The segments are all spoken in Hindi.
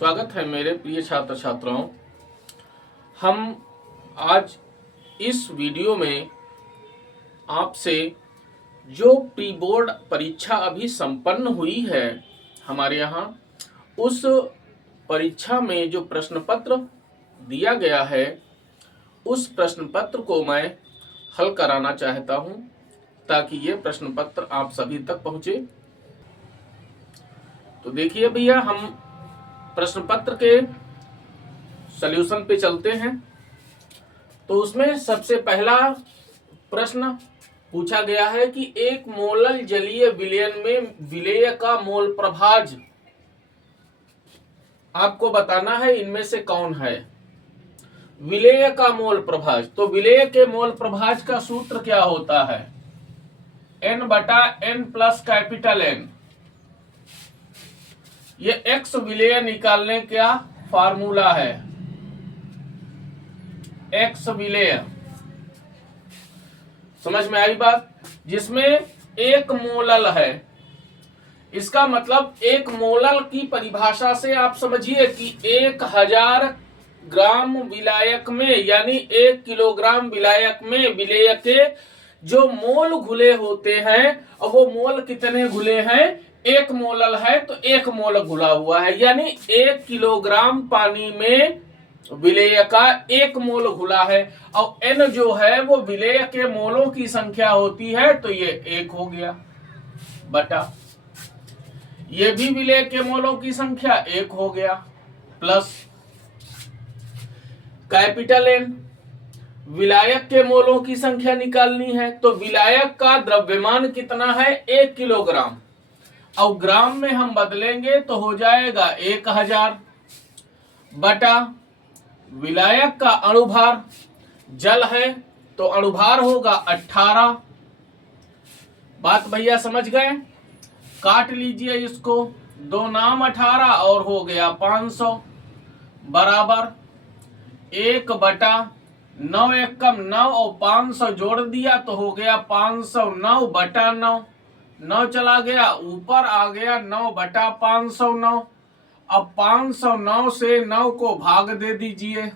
स्वागत है मेरे प्रिय छात्र छात्राओं। हम आज इस वीडियो में आपसे जो प्री बोर्ड परीक्षा अभी संपन्न हुई है हमारे यहाँ, उस परीक्षा में जो प्रश्न पत्र दिया गया है उस प्रश्न पत्र को मैं हल कराना चाहता हूँ ताकि ये प्रश्न पत्र आप सभी तक पहुँचे। तो देखिए भैया, हम प्रश्न पत्र के सॉल्यूशन पे चलते हैं। तो उसमें सबसे पहला प्रश्न पूछा गया है कि एक मोलल जलीय विलयन में विलेय का मोल प्रभाज आपको बताना है, इनमें से कौन है। विलेय का मोल प्रभाज, तो विलेय के मोल प्रभाज का सूत्र क्या होता है? N/N plus capital N। ये X विलेय निकालने का फार्मूला है। X विलेय, समझ में आई बात? जिसमें एक मोलल है, इसका मतलब एक मोलल की परिभाषा से आप समझिए कि 1000 ग्राम विलायक में यानी 1 किलोग्राम विलायक में विलेय के जो मोल घुले होते हैं, और वो मोल कितने घुले हैं? 1 मोलल है तो 1 मोल घुला हुआ है, यानी 1 किलोग्राम पानी में विलेय का 1 मोल घुला है। और N जो है वो विलेय के मोलों की संख्या होती है, तो ये 1 हो गया बटा ये भी विलेय के मोलों की संख्या 1 हो गया, प्लस कैपिटल N विलायक के मोलों की संख्या निकालनी है। तो विलायक का द्रव्यमान कितना है? 1 किलोग्राम, और ग्राम में हम बदलेंगे तो हो जाएगा 1000 बटा विलायक का अणुभार, जल है तो अणुभार होगा 18। बात भैया समझ गए? काट लीजिए इसको, 2 नाम 18 और हो गया 500 बराबर 1/9 एकम 9 और 500 जोड़ दिया तो हो गया 509/9। 9 चला गया ऊपर, आ गया 9/509। अब 509 से 9 को भाग दे दीजिए,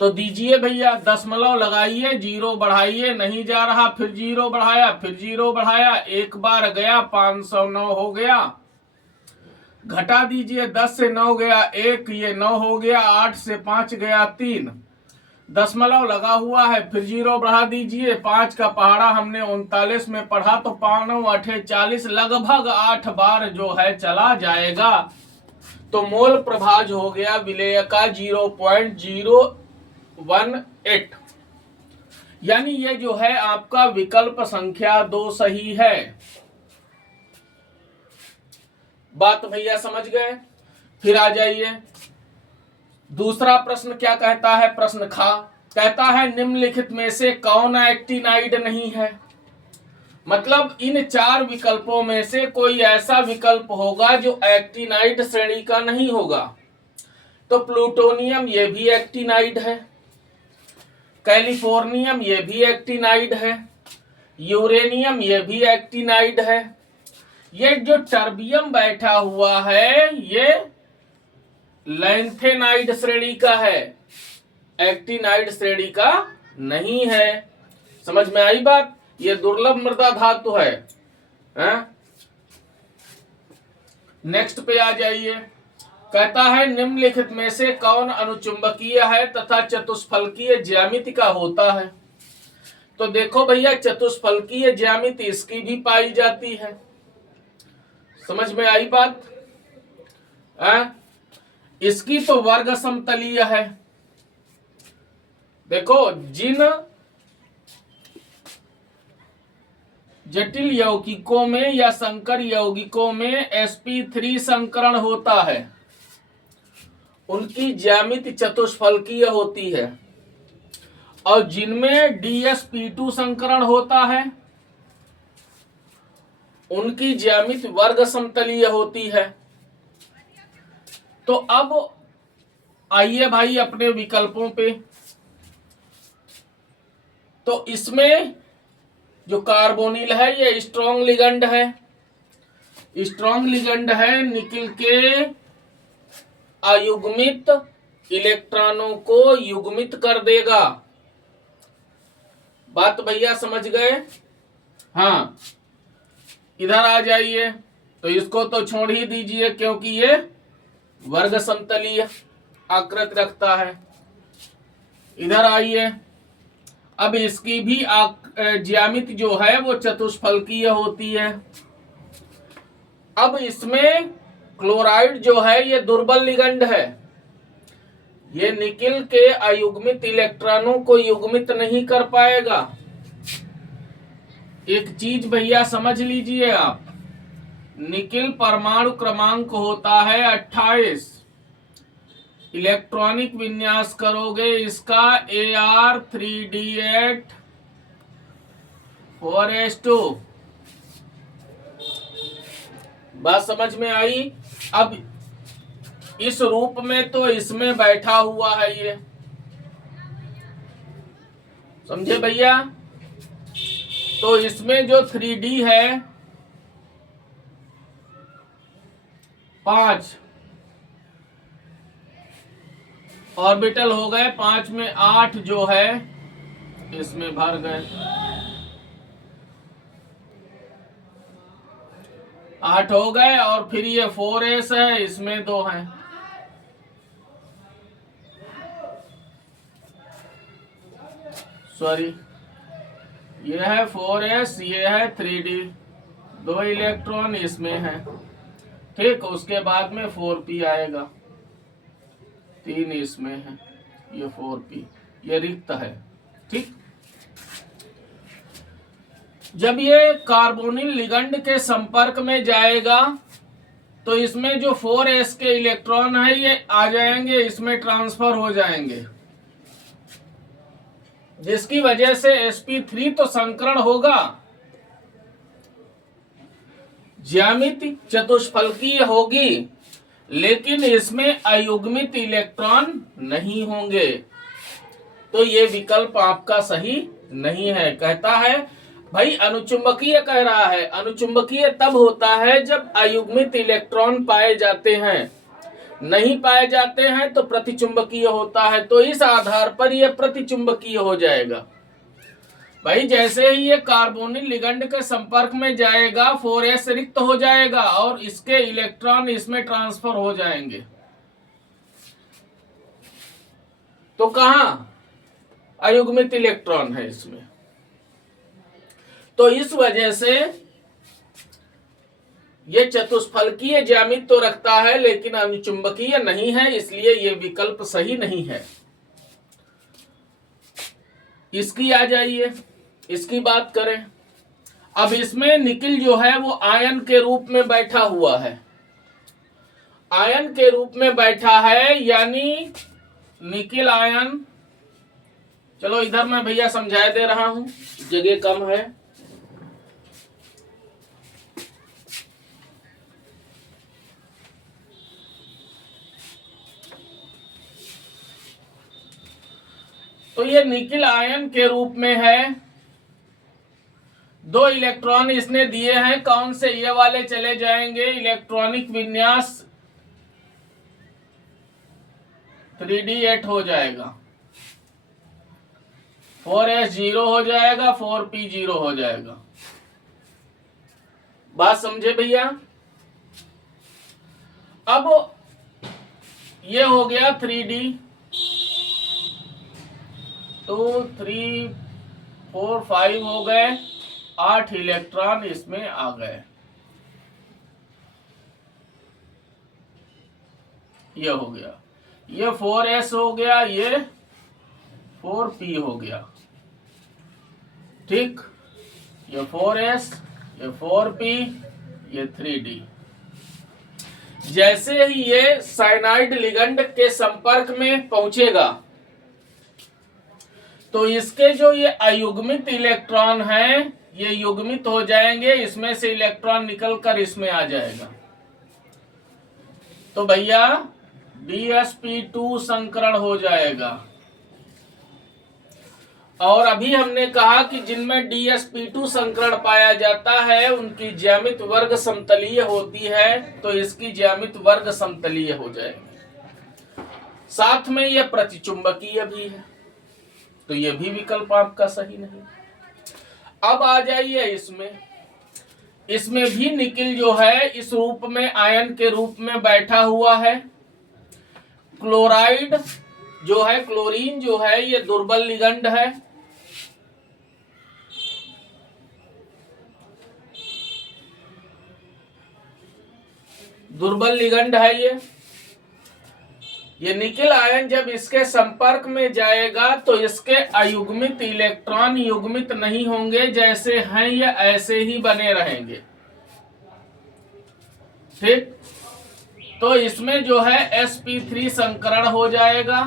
तो दीजिए भैया, दशमलव लगाइए, 0 बढ़ाइए, नहीं जा रहा, फिर 0 बढ़ाया, फिर 0 बढ़ाया, एक बार गया 509 हो गया। घटा दीजिए, 10 से 9 गया 1, ये 9 हो गया, 8 से 5 गया 3, दशमलव लगा हुआ है, फिर 0 बढ़ा दीजिए। 5 का पहाड़ा हमने 39 में पढ़ा, तो 5×9 = 40, लगभग 8 बार जो है चला जाएगा। तो मोल प्रभाज हो गया विलेय का 0.018, यानी ये जो है आपका विकल्प संख्या 2 सही है। बात भैया समझ गए? फिर आ जाइए, दूसरा प्रश्न क्या कहता है? प्रश्न ख कहता है निम्नलिखित में से कौन एक्टिनाइड नहीं है। मतलब इन 4 विकल्पों में से कोई ऐसा विकल्प होगा जो एक्टिनाइड श्रेणी का नहीं होगा। तो प्लूटोनियम ये भी एक्टिनाइड है, कैलिफोर्नियम ये भी एक्टिनाइड है, यूरेनियम ये भी एक्टिनाइड है। ये जो टर्बियम बैठा हुआ है ये लैंथेनाइड श्रेणी का है, एक्टिनाइड श्रेणी का नहीं है। समझ में आई बात? ये दुर्लभ मृदा धातु है। नेक्स्ट पे आ जाइए, कहता है निम्नलिखित में से कौन अनुचुंबकीय है तथा चतुष्फलकीय ज्यामिति का होता है। तो देखो भैया, चतुष्फलकीय ज्यामिति इसकी भी पाई जाती है। समझ में आई बात? इसकी तो वर्ग समतलीय है। देखो, जिन जटिल यौगिकों में या संकर यौगिकों में sp3 संकरण होता है, उनकी ज्यामिति चतुष्फलकीय होती है, और जिनमें dsp2 संकरण होता है उनकी ज्यामिति वर्ग समतलीय होती है। तो अब आइए भाई अपने विकल्पों पे। तो इसमें जो कार्बोनिल है ये स्ट्रॉन्ग लिगेंड है, स्ट्रॉन्ग लिगेंड है, निकिल के अयुग्मित इलेक्ट्रॉनों को युग्मित कर देगा। बात भैया समझ गए? हाँ, इधर आ जाइए। तो इसको तो छोड़ ही दीजिए क्योंकि ये वर्ग समतलीय आकृति रखता है। इधर आइए। अब इसकी भी ज्यामिति जो है वो चतुष्फलकीय होती है। अब इसमें क्लोराइड जो है ये दुर्बल लिगंड है, ये निकिल के अयुग्मित इलेक्ट्रॉनों को युग्मित नहीं कर पाएगा। एक चीज भैया समझ लीजिए आप, निकिल परमाणु क्रमांक होता है 28। इलेक्ट्रॉनिक विन्यास करोगे इसका Ar3D8 4s2। बात समझ में आई? अब इस रूप में तो इसमें बैठा हुआ है ये, समझे भैया? तो इसमें जो 3D है 5 ऑर्बिटल हो गए, 5 में 8 जो है इसमें भर गए, 8 हो गए। और फिर ये 4s है, इसमें 2 हैं। सॉरी, ये है 4s, ये है 3D, 2 इलेक्ट्रॉन इसमें है। ठीक, उसके बाद में 4p आएगा, 3 इसमें है, ये 4p, ये रिक्त है। ठीक, जब ये कार्बोनिल लिगंड के संपर्क में जाएगा तो इसमें जो 4s के इलेक्ट्रॉन है ये आ जाएंगे, इसमें ट्रांसफर हो जाएंगे, जिसकी वजह से sp3 तो संकरण होगा, ज्यामिति चतुष्फलकीय होगी, लेकिन इसमें अयुग्मित इलेक्ट्रॉन नहीं होंगे। तो ये विकल्प आपका सही नहीं है। कहता है भाई अनुचुंबकीय, कह रहा है अनुचुंबकीय तब होता है जब अयुग्मित इलेक्ट्रॉन पाए जाते हैं, नहीं पाए जाते हैं तो प्रतिचुंबकीय होता है। तो इस आधार पर यह प्रतिचुंबकीय हो जाएगा। भाई जैसे ही ये कार्बोनिल लिगंड के संपर्क में जाएगा 4s रिक्त हो जाएगा और इसके इलेक्ट्रॉन इसमें ट्रांसफर हो जाएंगे। तो कहां अयुग्मित इलेक्ट्रॉन है इसमें, तो इस वजह से ये चतुष्फलकीय ज्यामिति तो रखता है लेकिन अनुचुंबकीय नहीं है, इसलिए ये विकल्प सही नहीं है। इसकी आ जाइए, इसकी बात करें। अब इसमें निकिल जो है वो आयन के रूप में बैठा हुआ है, आयन के रूप में बैठा है, यानी निकिल आयन। चलो इधर मैं भैया समझा दे रहा हूं, जगह कम है। तो ये निकिल आयन के रूप में है, 2 इलेक्ट्रॉन इसने दिए हैं, कौन से? ये वाले चले जाएंगे, इलेक्ट्रॉनिक विन्यास 3D8 हो जाएगा, 4s 0 हो जाएगा, 4p 0 हो जाएगा। बात समझे भैया? अब ये हो गया 3D, 2 3 4 5 हो गए, 8 इलेक्ट्रॉन इसमें आ गए। ये हो गया, ये 4s हो गया, ये 4p हो गया। ठीक, ये 4s, ये 4p, ये 3D। जैसे ही ये साइनाइड लिगंड के संपर्क में पहुंचेगा तो इसके जो ये अयुग्मित इलेक्ट्रॉन हैं ये युग्मित हो जाएंगे, इसमें से इलेक्ट्रॉन निकलकर इसमें आ जाएगा। तो भैया DsP2 संकरण हो जाएगा। और अभी हमने कहा कि जिनमें DsP2 संकरण पाया जाता है उनकी ज्यामिति वर्ग समतलीय होती है, तो इसकी ज्यामिति वर्ग समतलीय हो जाएगी। साथ में यह प्रतिचुंबकीय भी है, तो यह भी विकल्प आपका सही नहीं। अब आ जाइए इसमें भी निकिल जो है इस रूप में आयन के रूप में बैठा हुआ है। क्लोराइड जो है, क्लोरीन जो है, ये दुर्बल लिगंड है। दुर्बल लिगंड है ये निकिल आयन जब इसके संपर्क में जाएगा तो इसके अयुग्मित इलेक्ट्रॉन युग्मित नहीं होंगे, जैसे हैं ये ऐसे ही बने रहेंगे। ठीक, तो इसमें जो है sp3 संकरण हो जाएगा।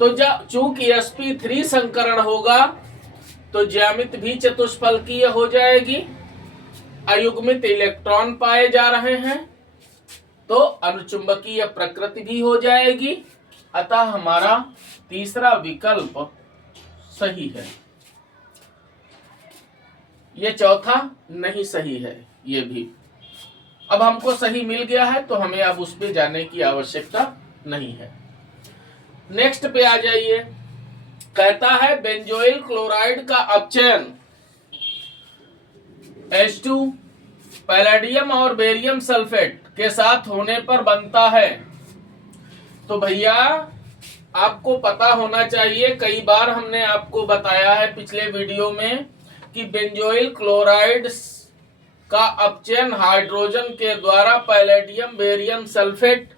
तो चूंकि sp3 संकरण होगा तो ज्यामिति भी चतुष्फलकीय हो जाएगी, अयुग्मित इलेक्ट्रॉन पाए जा रहे हैं, तो अनुचुंबकीय प्रकृति भी हो जाएगी। अतः हमारा तीसरा विकल्प सही है। ये चौथा नहीं सही है, ये भी। अब हमको सही मिल गया है तो हमें अब उस पे जाने की आवश्यकता नहीं है। नेक्स्ट पे आ जाइए। कहता है बेंजोइल क्लोराइड का अपचयन H2 पैलेडियम और बेरियम सल्फेट के साथ होने पर बनता है। तो भैया आपको पता होना चाहिए, कई बार हमने आपको बताया है पिछले वीडियो में कि बेंजोइल क्लोराइड का अपचयन हाइड्रोजन के द्वारा पैलेडियम बेरियम सल्फेट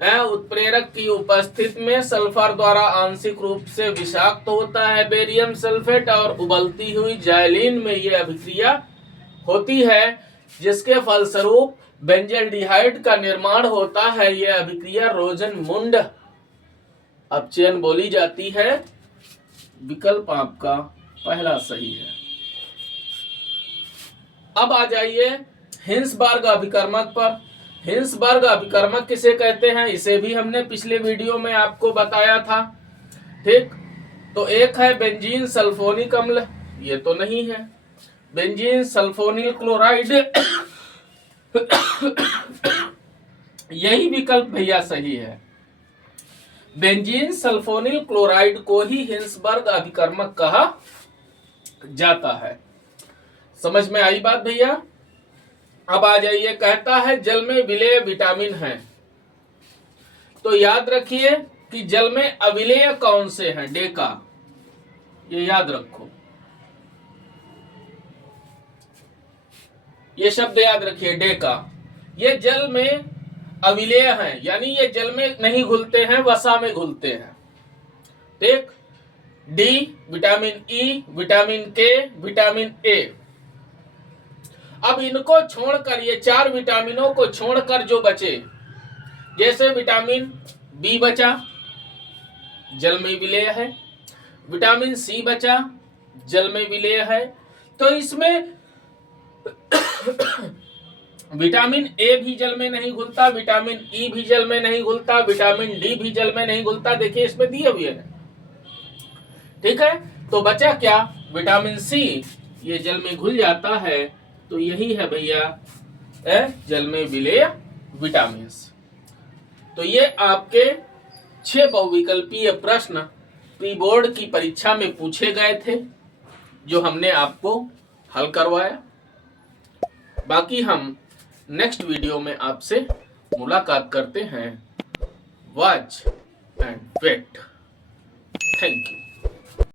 उत्प्रेरक की उपस्थिति में सल्फर द्वारा आंशिक रूप से विषाक्त होता है बेरियम सल्फेट, और उबलती हुई जाइलिन में यह अभिक्रिया होती है, जिसके फलस्वरूप बेंजल्डिहाइड का निर्माण होता है। यह अभिक्रिया रोजनमुंड अपचयन बोली जाती है। विकल्प आपका पहला सही है। अब आ जाइए हिंसबर्ग अभिकर्मक पर। हिंसबर्ग अभिकर्मक किसे कहते हैं, इसे भी हमने पिछले वीडियो में आपको बताया था। ठीक, तो एक है बेंजीन सल्फोनिक अम्ल, ये तो नहीं है। बेंजीन सल्फोनिल क्लोराइड यही विकल्प भैया सही है। बेंजीन सल्फोनिल क्लोराइड को ही हिंसबर्ग अभिकर्मक कहा जाता है। समझ में आई बात भैया? अब आ जाइए। कहता है जल में विलेय विटामिन है, तो याद रखिए कि जल में अविलेय कौन से हैं? डेका, ये याद रखो, ये शब्द याद रखिए, डेका। ये जल में अविलेय हैं, यानी ये जल में नहीं घुलते हैं, वसा में घुलते हैं। ठीक, डी, विटामिन ई, विटामिन के, विटामिन ए। अब इनको छोड़कर, ये चार विटामिनों को छोड़कर जो बचे, जैसे विटामिन बी बचा, जल में विलेय है, विटामिन सी बचा, जल में विलेय है, तो इसमें विटामिन ए भी जल में नहीं घुलता, विटामिन ई भी जल में नहीं घुलता, विटामिन डी भी जल में नहीं घुलता। देखिए इसमें दिए हुए हैं। ठीक है, तो बचा क्या? विटामिन सी, ये जल में घुल जाता है, तो यही है भैया जल में विलेय विटामिन। तो ये आपके 6 बहुविकल्पीय प्रश्न प्री बोर्ड की परीक्षा में पूछे गए थे, जो हमने आपको हल करवाया। बाकी हम नेक्स्ट वीडियो में आपसे मुलाकात करते हैं। Watch and wait. Thank you.